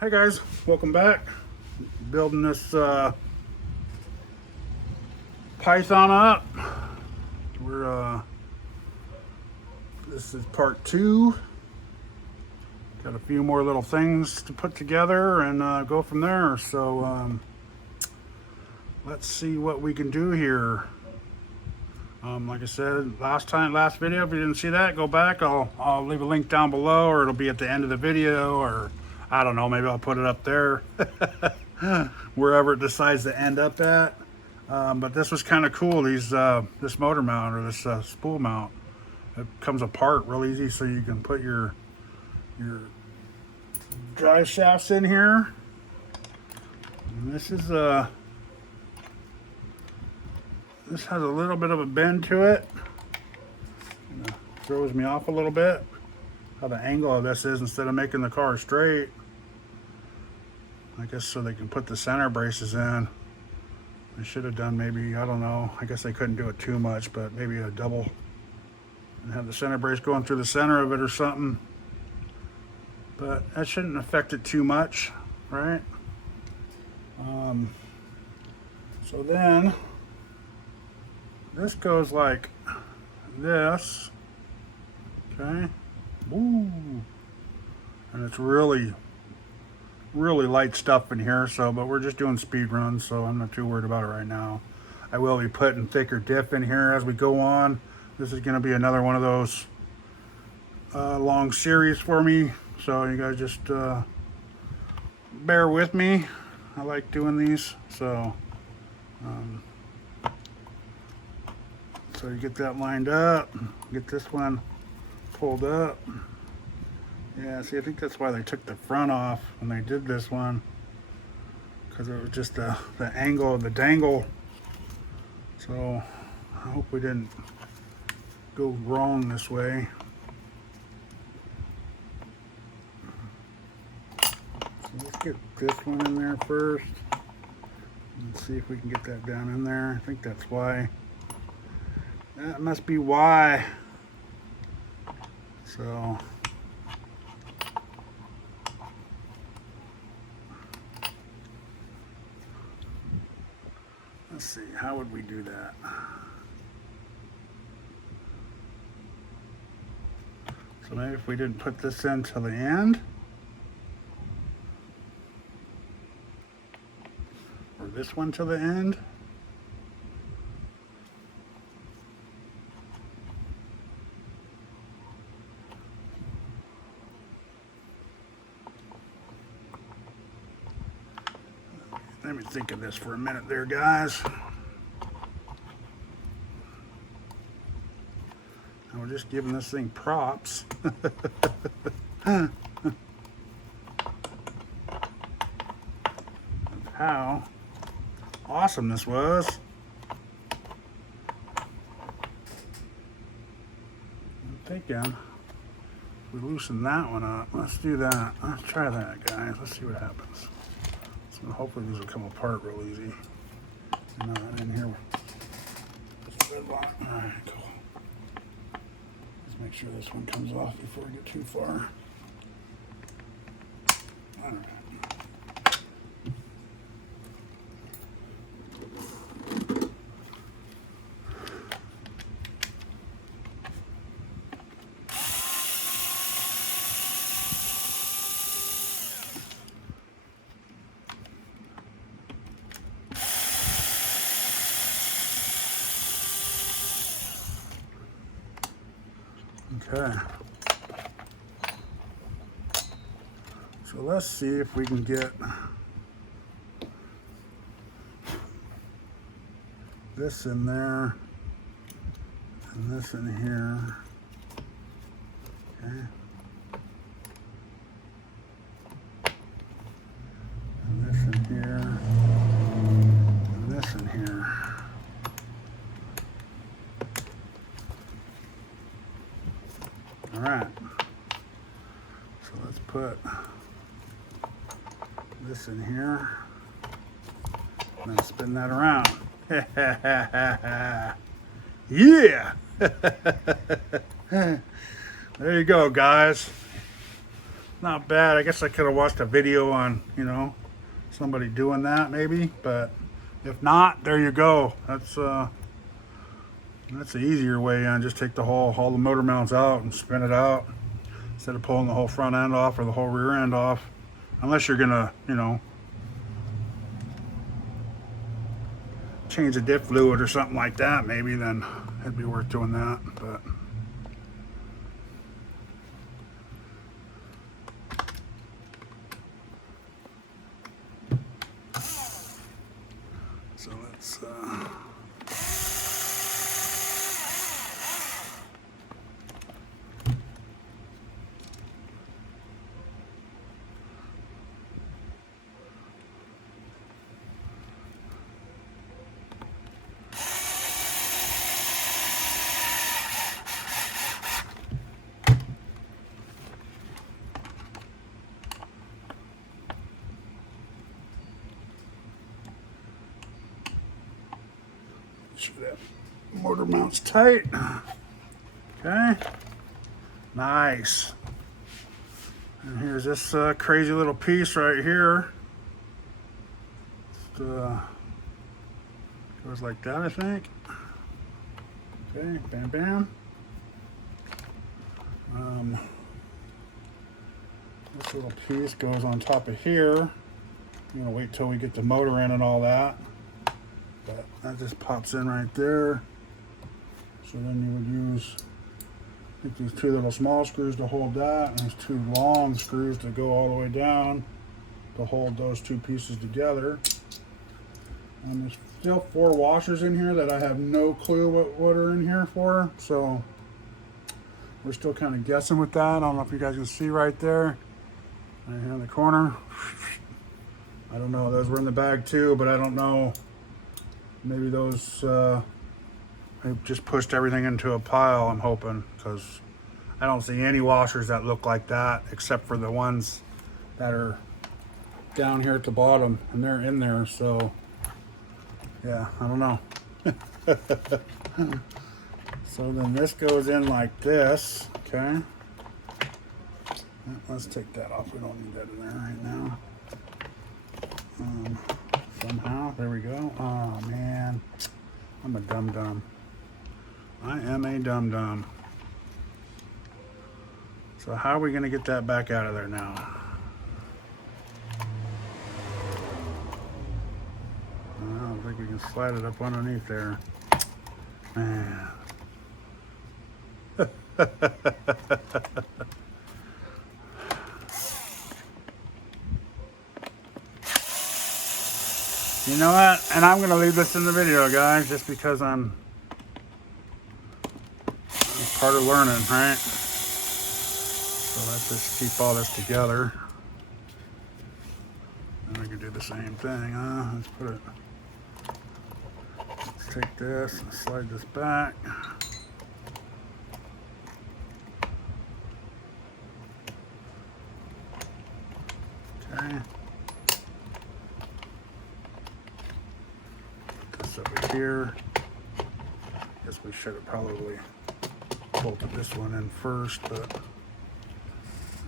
Hi guys, welcome back. Building this Python up. This is part 2. Got a few more little things to put together and go from there. So let's see what we can do here. Like I said last video, if you didn't see that, go back. I'll leave a link down below, or it'll be at the end of the video, or I don't know, maybe I'll put it up there wherever it decides to end up at. But this was kind of cool. These this motor mount, or this spool mount, it comes apart real easy, so you can put your drive shafts in here. And this is this has a little bit of a bend to it. Throws me off a little bit how the angle of this is, instead of making the car straight. I guess so they can put the center braces in. They should have done maybe, I don't know, I guess they couldn't do it too much, but maybe a double and have the center brace going through the center of it or something. But that shouldn't affect it too much, right? So then this goes like this, okay? Woo. And it's really light stuff in here, so, but we're just doing speed runs, so I'm not too worried about it right now. I will be putting thicker diff in here as we go on. This is going to be another one of those long series for me, so you guys just bear with me. I like doing these, so so you get that lined up, get this one pulled up. Yeah, see, I think that's why they took the front off when they did this one, because it was just the angle of the dangle. So I hope we didn't go wrong this way. So let's get this one in there first. Let's see if we can get that down in there. I think that's why. That must be why. So let's see, how would we do that? So maybe if we didn't put this in till the end, or this one till the end. Let me think of this for a minute there, guys. And we're just giving this thing props. Of how awesome this was. I'm thinking if we loosen that one up, let's do that. Let's try that, guys. Let's see what happens. So hopefully these will come apart real easy. Not in here. Alright, cool. Let's make sure this one comes off before we get too far. Alright. Okay, so let's see if we can get this in there and this in here. Okay, and this in here and this in here. All right, so let's put this in here and then spin that around. Yeah! There you go, guys. Not bad. I guess I could have watched a video on, you know, somebody doing that maybe, but if not, there you go. That's the easier way. And just take the whole, all the motor mounts out and spin it out instead of pulling the whole front end off or the whole rear end off. Unless you're gonna, you know, change the dip fluid or something like that, maybe, then it'd be worth doing that. But so let's sure that motor mount's tight. Okay, nice. And here's this crazy little piece right here. Just, goes like that, I think. Okay, bam, bam. This little piece goes on top of here. I'm gonna wait till we get the motor in and all that. But that just pops in right there. So then you would use, I think, these two little small screws to hold that, and there's two long screws to go all the way down to hold those two pieces together. And there's still 4 washers in here that I have no clue what are in here for. So we're still kind of guessing with that. I don't know if you guys can see right there, right here in the corner. I don't know. Those were in the bag too, but I don't know. Maybe those, I just pushed everything into a pile, I'm hoping, because I don't see any washers that look like that except for the ones that are down here at the bottom, and they're in there. So yeah, I don't know. So then this goes in like this. Okay, let's take that off. We don't need that in there right now. Somehow, there we go. Oh man, I'm a dum-dum. I am a dum-dum. So how are we gonna get that back out of there now? I don't think we can slide it up underneath there. Man. You know what? And I'm going to leave this in the video, guys, just because I'm part of learning, right? So let's just keep all this together. And we can do the same thing, huh? Let's put it, let's take this and slide this back. Okay. Over here. Guess we should have probably bolted this one in first, but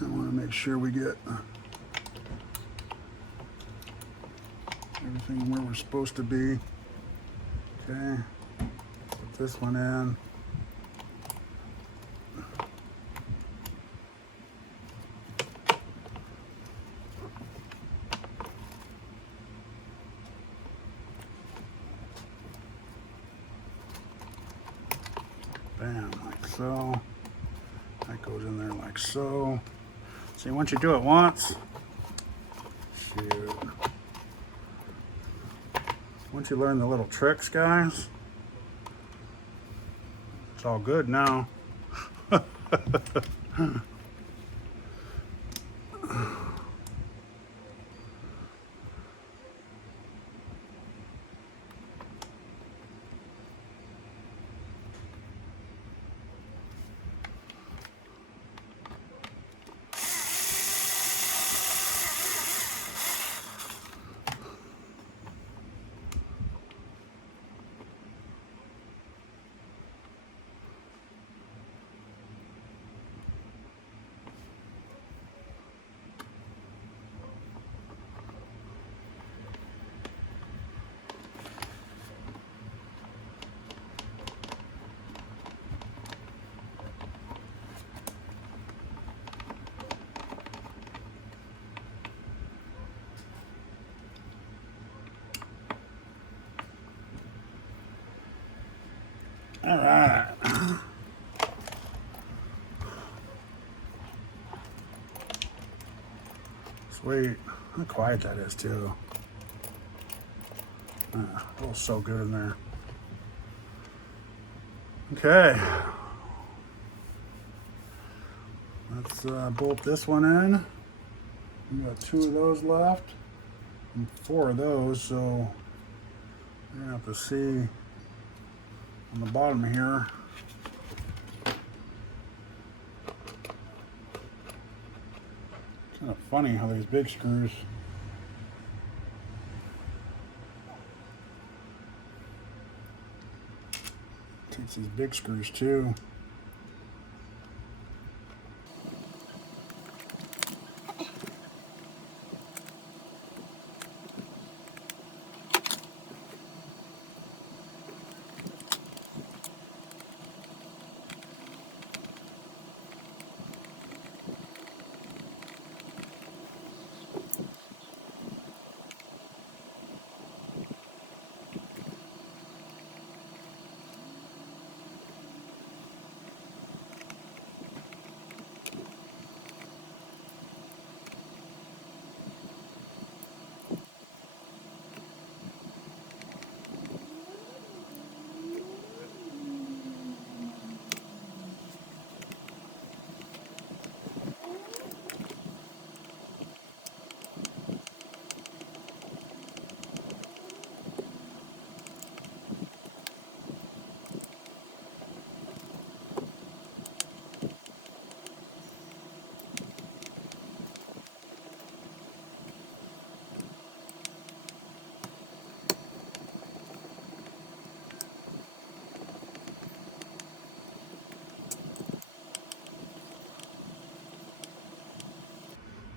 I want to make sure we get everything where we're supposed to be. Okay, put this one in. Bam, like so. That goes in there like so. See, once you do it once, shoot. Once you learn the little tricks, guys, it's all good now. All right. Sweet. How quiet that is too. Feels so good in there. Okay. Let's bolt this one in. We got 2 of those left and 4 of those, so you're gonna have to see on the bottom here. Kind of funny how these big screws takes these big screws too.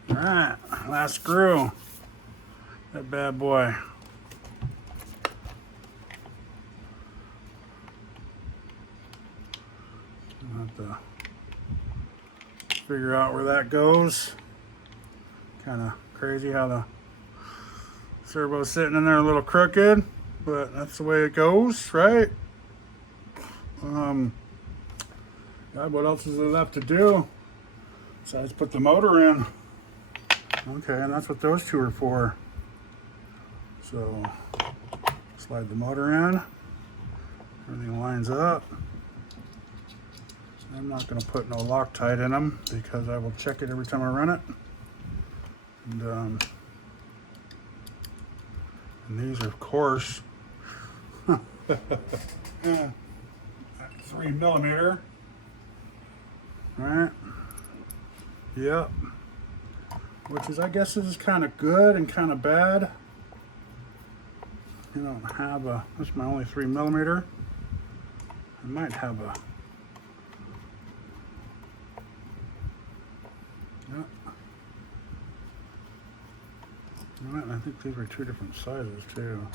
All right, last screw. That bad boy. I'll have to figure out where that goes. Kind of crazy how the servo's sitting in there a little crooked, but that's the way it goes, right? God, what else is there left to do besides put the motor in? Okay, and that's what those 2 are for. So, slide the motor in. Everything lines up. I'm not going to put no Loctite in them because I will check it every time I run it. And these are, of course, 3mm. Right? Yep. Which is, I guess, this is kind of good and kind of bad. You don't have a, this is my only 3mm. I might have a, yeah. You know what? I think these were 2 different sizes too.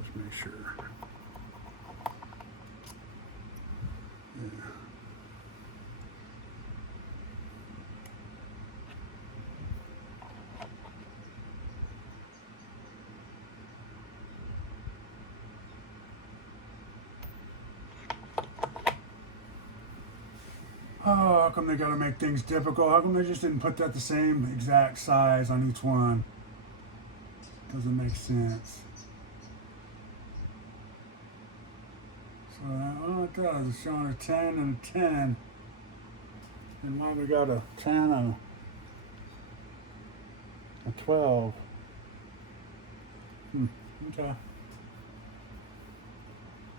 Just make sure. Yeah. Oh, how come they gotta make things difficult? How come they just didn't put that the same exact size on each one? Doesn't make sense. So, oh, it does. It's showing a 10 and a 10. And why we got a 10 and a 12? Okay.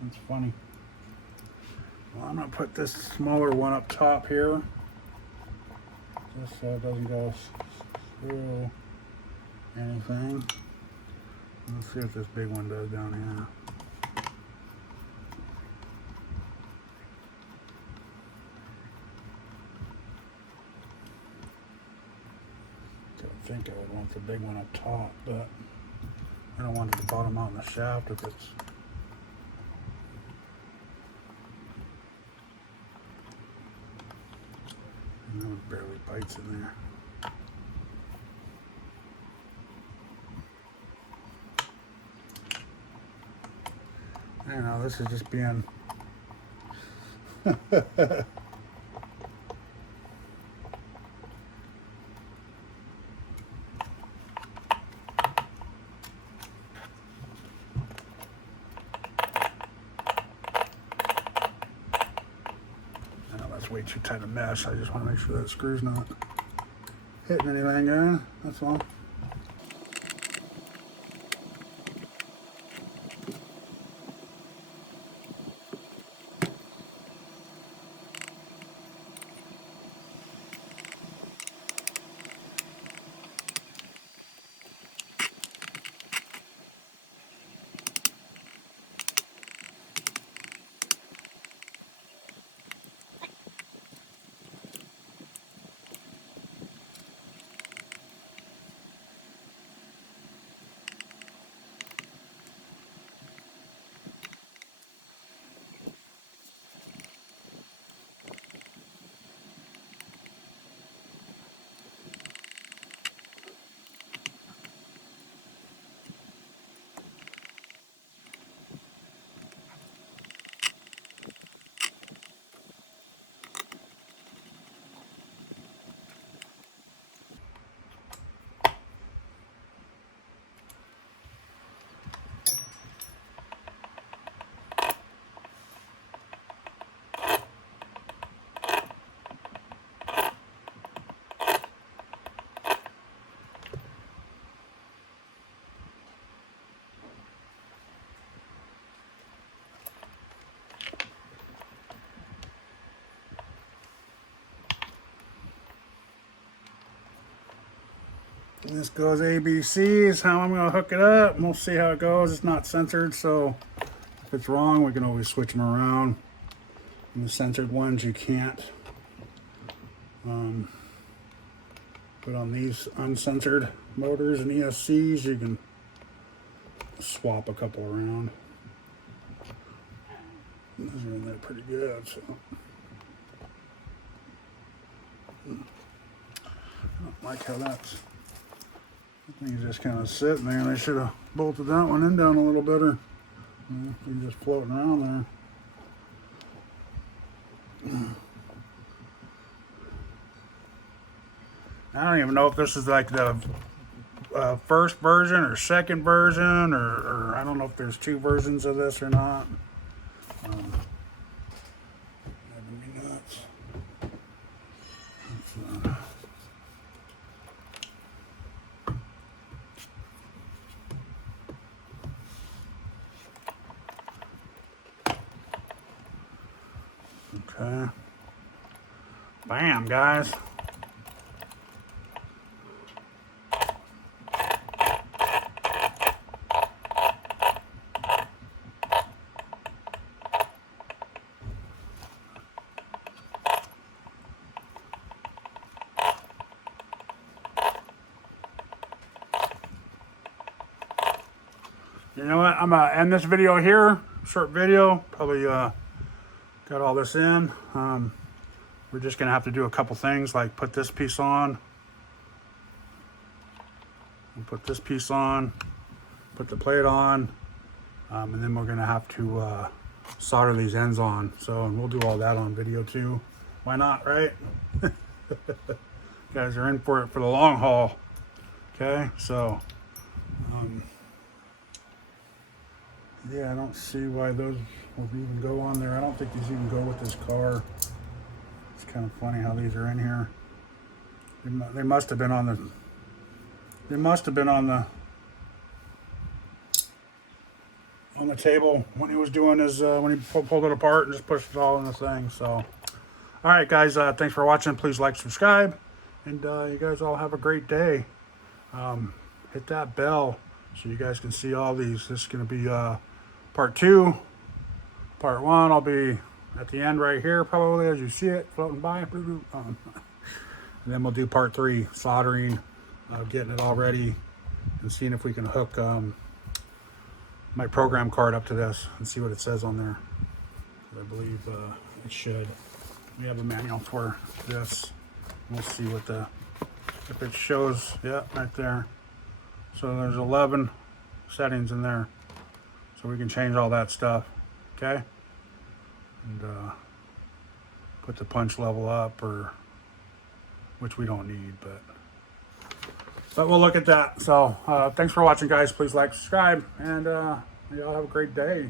That's funny. Well, I'm going to put this smaller one up top here, just so it doesn't go through anything. Let's see what this big one does down here. I think I would want the big one up top, but I don't want it to bottom out in the shaft if it's it barely bites in there. I don't know, this is just being That's way too tight a mesh. I just want to make sure that screw's not hitting anything there. That's all. This goes ABC is how I'm going to hook it up. We'll see how it goes. It's not censored, so if it's wrong, we can always switch them around. And the censored ones you can't. But on these uncensored motors and ESCs, you can swap a couple around. Those are in there pretty good. So. I don't like how that's... I think it's just kind of sitting there. They should have bolted that one in down a little better. They're just floating around there. I don't even know if this is like the first version or second version, or I don't know if there's two versions of this or not. That'd be nuts. Okay. Bam, guys. You know what? I'm gonna end this video here. Short video. Probably got all this in. We're just gonna have to do a couple things, like put this piece on, and put this piece on, put the plate on, and then we're gonna have to solder these ends on. So, and we'll do all that on video too. Why not, right? You guys are in for it for the long haul. Okay, so yeah, I don't see why those would even go on there. I don't think these even go with this car. It's kind of funny how these are in here. They must have been on the. They must have been on the table when he was doing his when he pulled it apart and just pushed it all in the thing. So, all right, guys, thanks for watching. Please like, subscribe, and you guys all have a great day. Hit that bell so you guys can see all these. This is going to be part 2. Part 1, I'll be at the end right here, probably, as you see it floating by. And then we'll do part 3, soldering, getting it all ready, and seeing if we can hook my program card up to this and see what it says on there. I believe it should. We have a manual for this. We'll see what if it shows. Yeah, right there. So there's 11 settings in there, so we can change all that stuff. Okay, and put the punch level up, or which we don't need, but we'll look at that. So thanks for watching, guys. Please like, subscribe, and y'all have a great day.